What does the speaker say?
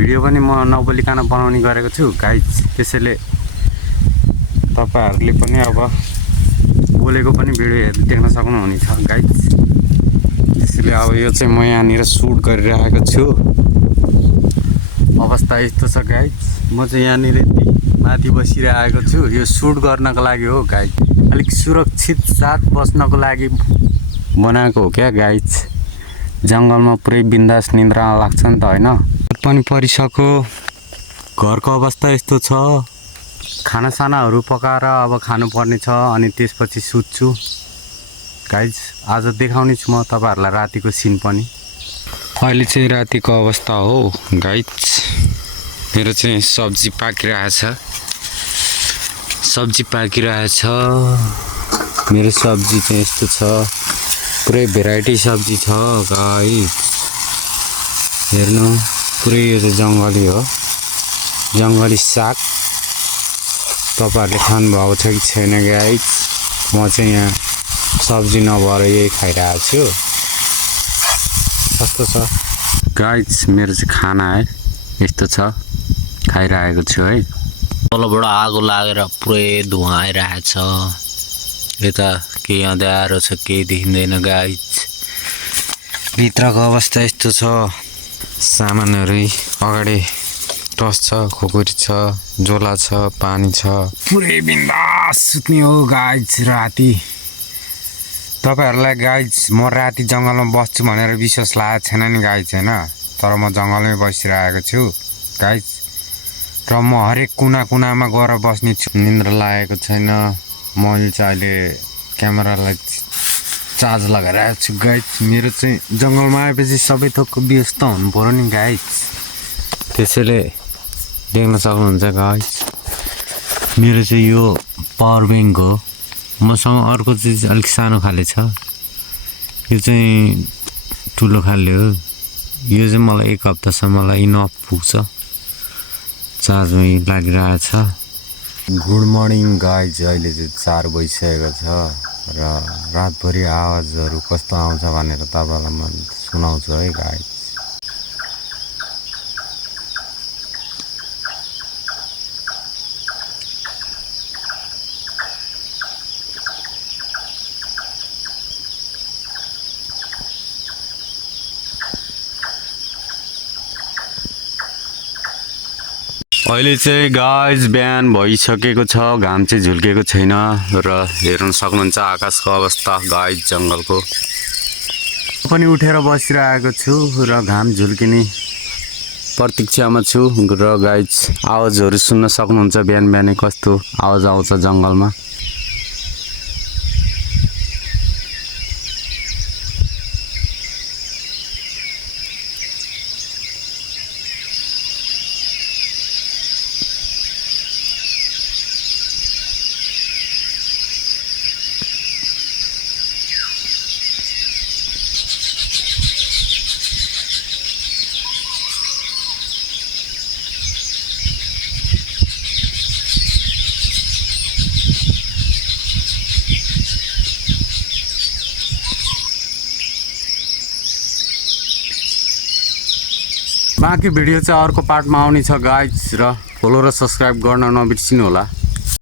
Video पनि म नबोलिकन बनाउने गरेको छु गाइज। त्यसैले तपाईहरुले पनि अब बोलेको पनि भिडियो देख्न सक्नुहुनेछ गाइज। त्यसैले अब यो चाहिँ म यहाँनिर सुट गरिरहेको छु। अवस्था यस्तो छ गाइज। म चाहिँ यहाँनिर माथि बसिरहेको छु। यो सुट गर्नको लागि हो गाइज। अलिक सुरक्षित साथ बस्नको लागि बनाएको हो क्या गाइज। जङ्गलमा पुरै बिन्दास निन्द्रा लाग्छ नि त हैन। पनि परिसक्यो। घरको अवस्था यस्तो छ। खानासानाहरू पकाएर अब खानुपर्ने छ अनि त्यसपछि सुत्छु गाइज। आज देखाउने छु म तपाईहरुलाई रातिको सिन पनि। अहिले चाहिँ रातिको अवस्था हो गाइज। मेरो चाहिँ सब्जी पाकिरहेछ। मेरो सब्जी चाहिँ यस्तो छ। पुरै भेराइटी सब्जी छ गाइज। हेर्नु पुरै यो चाहिँ जङ्गली हो। जङ्गली साग। तपाईहरुले खानुभएको छ कि छैन गाइज। म चाहिँ यहाँ सब्जी नभएर यही खाइरहेको छु। कस्तो छ गाइज मेरो चाहिँ खाना है यस्तो छ। खाइरहेको छु है। तलबाट आगो लागेर पुरै धुवा आइरहेछ। यता केही अँध्यारो छ, केही देखिँदैन गाइज। भित्रको अवस्था यस्तो छ। सामानहरू अगाडि टस छ, खुकुरी छ, झोला छ, पानी छ। पुरै बिन्दास सुत्ने हो गाइज राति। तपाईहरुलाई गाइज म राति जङ्गलमा बस्छु भनेर विश्वास लागेको छैन नि गाइज हैन। तर म जङ्गलमै बसिरहेको छु गाइज। र म हरेक कुना कुनामा गएर बस्ने छु। निन्द्रा लागेको छैन। मैले चाहिँ अहिले क्यामेरालाई चार्ज लगाइरहेको छु गाइज। मेरो चाहिँ जङ्गलमा आएपछि सबै थोक व्यस्त हुनु पर्यो नि गाइज। त्यसैले देख्न सक्नुहुन्छ गाइज। मेरो चाहिँ यो पावर ब्याङ्क हो। मसँग अर्को चिज अलिक सानो खाले छ। यो चाहिँ ठुलो खाले हो। यो चाहिँ मलाई एक हप्तासम्मलाई इनफ पुग्छ। चार्जमै लागिरहेछ। Good morning guys. अहिले चाहिँ 4 बजिसकेको छ र रातभरि आवाजहरू कस्तो आउँछ भनेर तपाईहरुलाई म सुनाउँछु है गाइज। अहिले चाहिँ गाइज बिहान भइसकेको छ। घाम चाहिँ झुल्केको छैन र हेर्न सक्नुहुन्छ आकाशको अवस्था गाइज जङ्गलको। पनि उठेर बसिरहेको छु र घाम झुल्किने प्रतीक्षामा छु र गाइज आवाजहरू सुन्न सक्नुहुन्छ बिहान बिहानै कस्तो आवाज आउँछ जङ्गलमा। बाँकी भिडियो चाहिँ अर्को पार्टमा आउने छ गाइज। र फलो र सब्सक्राइब गर्न नबिर्सिनु होला।